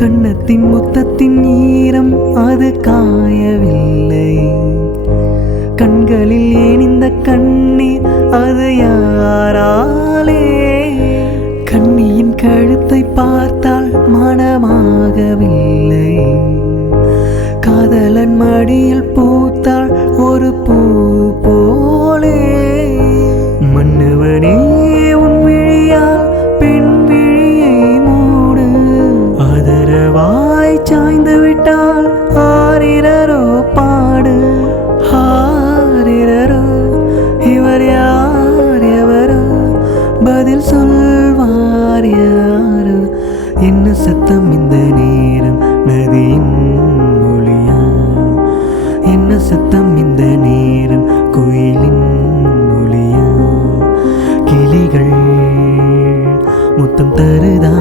கண்ணத்தின் முத்தத்தின் ஈரம் அது காயவில்லை. கண்களில் ஏன் இந்த கண்ணீர் அது யாராலே? கண்ணியின் கழுத்தை பார்த்தால் மனமாகவில்லை. காதலன் மடியில் பூத்தாள் ஒரு பூ போலே. மன்னவனே உன் விழியால் பெண் விழியை மூடு. ஆதரவாய் சாய்ந்து விட்டால் ஆரிரரோ பாடு. ஆரிரரோ இவர் யார் எவரோ பதில் சொல்வார் யாரோ. என்ன சத்தம் இந்த நேரம் நதியின் மொழியா? என்ன சத்தம் இந்த நேரம் கோயிலின் மொழியா? கிளிகள் முத்தம் தருதா?